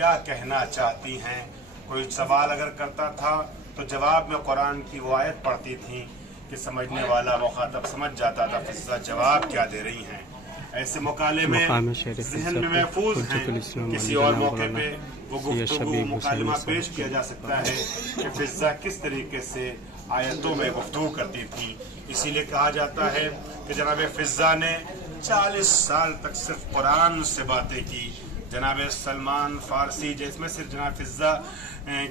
क्या कहना चाहती हैं। कोई सवाल अगर करता था तो जवाब में कुरान की वो आयत पढ़ती थी कि समझने वाला मुखातब समझ जाता था फिज़्ज़ा जवाब क्या दे रही हैं। ऐसे मुकाले में ज़हन में महफूज हैं। किसी और मौके पे वो गुफ्तगू मुकालमा पेश किया जा सकता है कि फिज़्ज़ा किस तरीके से आयतों में गुफ्तगू करती थी। इसीलिए कहा जाता है कि जनाब फिज़्ज़ा ने 40 साल तक सिर्फ कुरान से बातें की। जनाब सलमान फारसी, जिसमें सिर्फ जनाब फिज़्ज़ा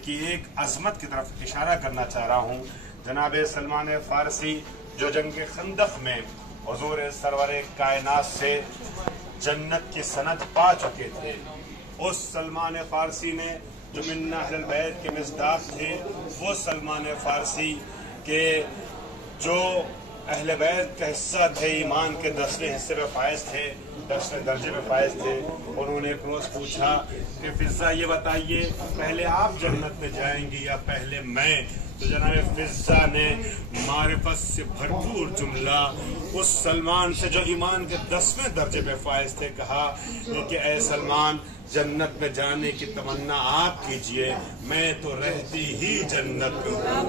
की एक अजमत की तरफ इशारा करना चाह रहा हूँ। जनाब सलमान फारसी जो जंग खंदक में हुजूर सरवर कायनात से जन्नत की सनद पा चुके थे, उस सलमान फारसी ने जो मिन अहल बैत के मिज़दाक़ थे, वो सलमान फारसी के जो अहले बैत का हिस्सा थे, ईमान के 10वें हिस्से में फायज थे, 10वें दर्जे में फायज थे। उन्होंने एक रोज़ पूछा कि फिज़्ज़ा ये बताइए पहले आप जन्नत में जाएंगी या पहले मैं। तो जनाब फिज़्ज़ा ने मारिफत से भरपूर जुमला उस सलमान से जो ईमान के 10वें दर्जे पे फायज थे कहा कि ए सलमान, जन्नत में जाने की तमन्ना आप कीजिए, मैं तो रहती ही जन्नत में हूँ।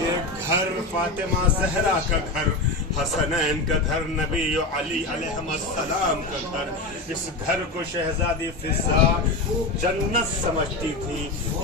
ये घर फातिमा ज़हरा का घर, हसनैन का घर, नबी अली अलैहिस्सलाम का घर, इस घर को शहजादी फिज़्ज़ा जन्नत समझती थी।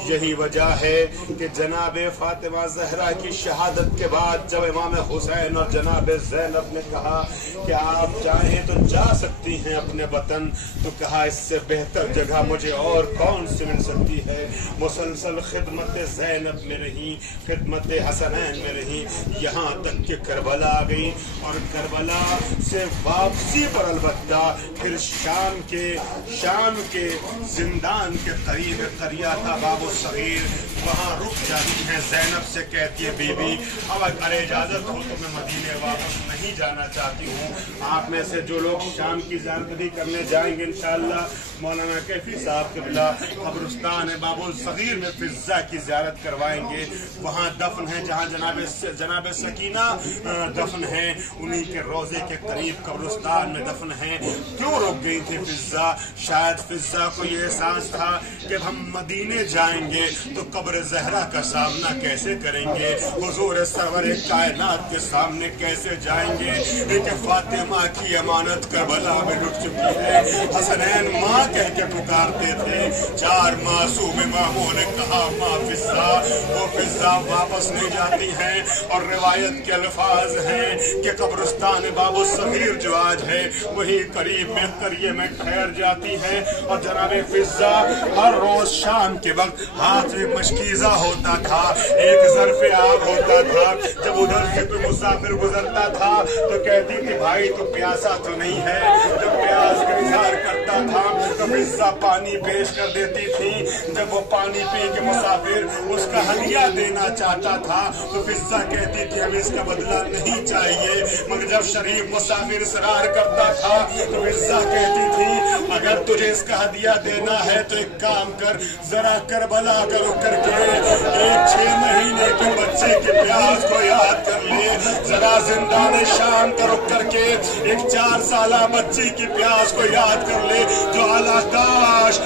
यही वजह है कि जनाब फातिमा ज़हरा की शहादत के बाद जब इमाम हुसैन और जनाब ज़ैनब ने कहा कि आप चाहें तो जा सकती हैं अपने वतन, तो कहा इससे बेहतर जगह मुझे और कौन सी मिल सकती है। मुसलसल खिदमत ज़ैनब में रही, खिदमत हसनैन में रही, यहाँ तक कि करबला आ गई और करबला से वापसी पर अलबत्ता फिर शाम के जिंदान के करीब करिया था बाबू सगीर, वहाँ रुक जाती हैं। ज़ैनब से कहती है बीबी अब अगर इजाज़त हो तो मैं मदीने वापस नहीं जाना चाहती हूँ। आप में से जो लोग शाम की ज़ियारत करने जाएंगे इंशाअल्लाह मौलाना कैफी साहब के बिला कब्रिस्तान है बाबू सगीर में फिज़्ज़ा की ज़ियारत करवाएंगे। वहाँ दफन है जहाँ जनाब सकीना दफन है, उन्हीं के रोज़े के करीब कब्रिस्तान में दफन है। क्यों रुक गई थी फिज़्ज़ा? शायद फिज़्ज़ा को ये एहसास था कि हम मदीने जाएंगे तो कब्र ज़हरा का सामना कैसे करेंगे, हुजूर सरवर कायनात के सामने कैसे जाएंगे। कि फातिमा की अमानत करबला में लुट चुकी है। हसनैन माँ कह के पुकारते थे। 4 मासूम इमामों ने कहा माँ फिज़्ज़ा, वो फिज़्ज़ा वापस नहीं जाती हैं। और रिवायत के अल्फाज हैं कि कब्रिस्तान बाबू सगीर जो आज है वही करीब में करिए में ठहर जाती है। और जनाब फिज़्ज़ा हर रोज शाम के वक्त हाथ में मशकीज़ा होता था, एक ज़र्फ़े आग होता था। जब उधर से कोई मुसाफिर गुजरता था तो कहती थी भाई तो प्यासा तो नहीं है। जब प्यास का इज़हार करता था तो फिज़्ज़ा पानी पेश कर देती थी। जब वो पानी पी के मुसाफिर उसका हदिया देना चाहता था तो फिज़्ज़ा कहती थी हमें इसका बदला नहीं चाहिए। मगर जब शरीफ मुसाफिर इसरार करता था तो फिज़्ज़ा कहती थी अगर तुझे इसका हदिया देना है तो एक काम कर, जरा करबला का रुक करके एक 6 महीने के बच्चे के प्यास को याद कर ले, जरा जिंदान शाम का रुक करके एक 4 साला बच्ची की प्यास को याद कर ले जो अलाताश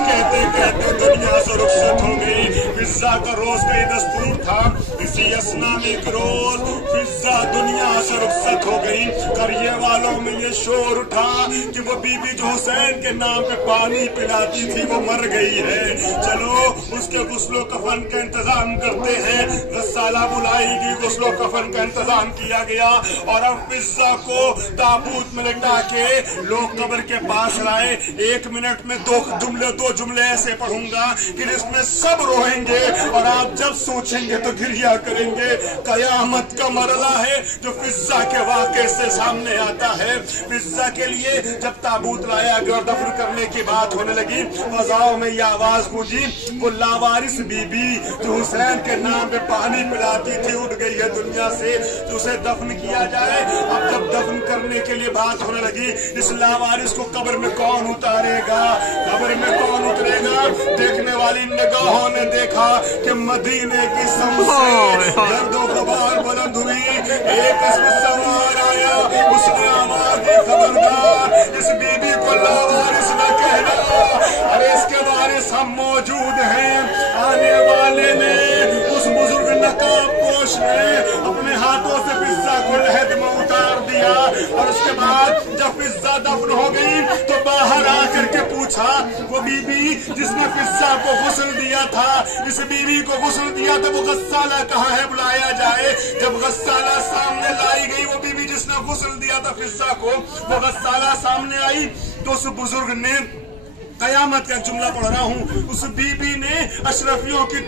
कहते कहते दुनिया से रुखसत हो गई। फिज़्ज़ा का रोज का ये दस्तूर था, इसी असना में एक रोज फिज़्ज़ा दुनिया से रुखसत हो गई। करिए वालों में ये शोर उठा कि वो बीबी जो हुसैन के नाम पे पानी पिलाती थी वो मर गई है, चलो उसके गुस्लो कफन का इंतजाम करते हैं। रसाला बुलाई गई, गुस्लो कफन का इंतजाम किया गया और अब फिज़्ज़ा को ताबूत में लटा के लोग कब्र के पास लाए। 1 मिनट में 2 जुमले ऐसे पढ़ूंगा कि इसमें सब रोएंगे और आप जब सोचेंगे तो गिरिया करेंगे। कयामत का मरला है जो फिज़्ज़ा के वाक़े से सामने आता है। फिज़्ज़ा के लिए जब ताबूत लाया गया और दफन करने की बात होने लगी, फज़ाओं में ये आवाज गूंजी वो लावारिस बीबी जो हुसैन के नाम पे पानी पिलाती थी उठ गई है दुनिया से, तो उसे दफन किया जाए। अब जब दफन करने के लिए बात होने लगी, इस लावारिस को कब्र में कौन उतारेगा, कब्र में कौन उतरेगा। देखने वाली निगाहों ने देखा कि मदीने की सबसे गर्दो गुबार बुलंद हुई, एक इसमें सवार आया उसने आवाज दी, खबरदार इस बीबी को लावारिस न कहना। अरे इसके वारिस हम मौजूद हैं। आने वाले ने, उस बुजुर्ग नकाब पोश ने अपने हाथों से फिजा को लहद में उतार दिया, और उसके बाद जब फिजा दफन हो गई तो बाहर आकर के पूछा, वो बीबी जिसने फिजा को गुस्ल दिया था, इस बीबी को गुस्ल दिया तो वो गस्साला कहाँ है, बुलाया जाए। जब गस्साला सामने लाई गई, वो बीबी जिसने गुस्ल दिया था फिजा को, वो गस्साला सामने आई तो उस बुजुर्ग ने, कयामत का जुमला पढ़ रहा हूँ, उस बीबी ने अशरफियों की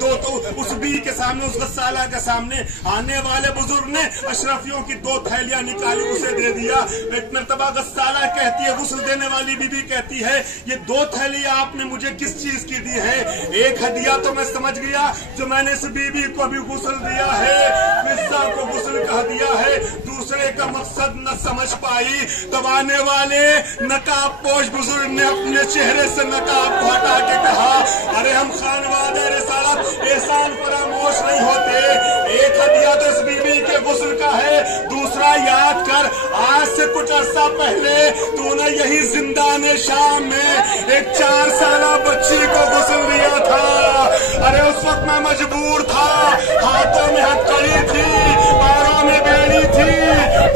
उस बीबी के सामने, उस गस्साला के सामने आने वाले बुजुर्ग ने अशरफियों की 2 थैलियां निकाली, उसे दे दिया। एक मरतबा गस्साला कहती है, गुस्ल देने वाली बीबी कहती है, ये 2 थैलियां आपने मुझे किस चीज की दी है? एक हदिया तो मैं समझ गया, जो मैंने इस बीबी को भी गुस्ल दिया है, फिजा को गुस्ल कह दिया है, दूसरे का मकसद न समझ पाई। तब आने वाले नकाब पोश बुजुर्ग ने अपने चेहरे से नकाब को हटा के कहा, अरे हम खानवादे रिसालत एहसान फरामोश नहीं होते। एक हदिया तो इस बीबी के गुस्ल का है, दूसरा याद कर, आज से कुछ अर्सा पहले तूने यही जिंदान शाम में एक 4 साला बच्ची को गुस्ल दिया था। अरे उस वक्त मैं मजबूर था, हाथों में हथकड़ी थी, पैरों में बेड़ी थी,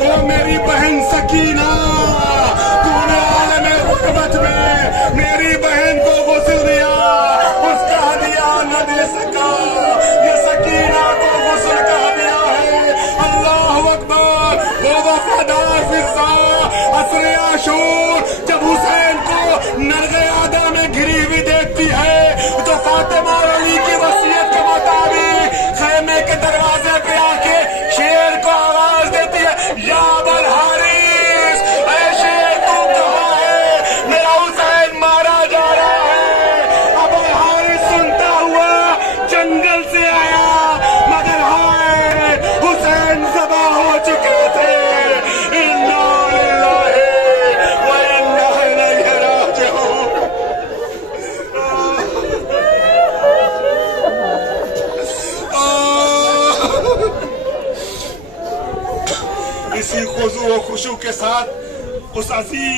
वो मेरी बहन सकीना, तूने आलम गुर्बत में मेरी बहन को गुस्ल दिया, उसका हदिया न दे सका, ये सकीना को गुस्ल का हदिया है। अल्लाह अकबर। वो वफादार फिजा असरे आशूर जब हुसैन को नरगे आदा में घिरी हुई देखती है, तो फातिमा अली की वसीयत के मुताबिक खैमे के दरवाजे पे आके शेर को आवाज देती है, या अबल हारिस, ऐ शेर तू कहाँ है, मेरा हुसैन मारा जा रहा है। अबल हारिस सुनता हुआ जंगल से आया, मगर हाय हुसैन ज़बा हो चुके थे। इन्ना लिल्लाहि व इन्ना इलैहि राजिऊन। इसी खुशू व खुशू के साथ उस अजीज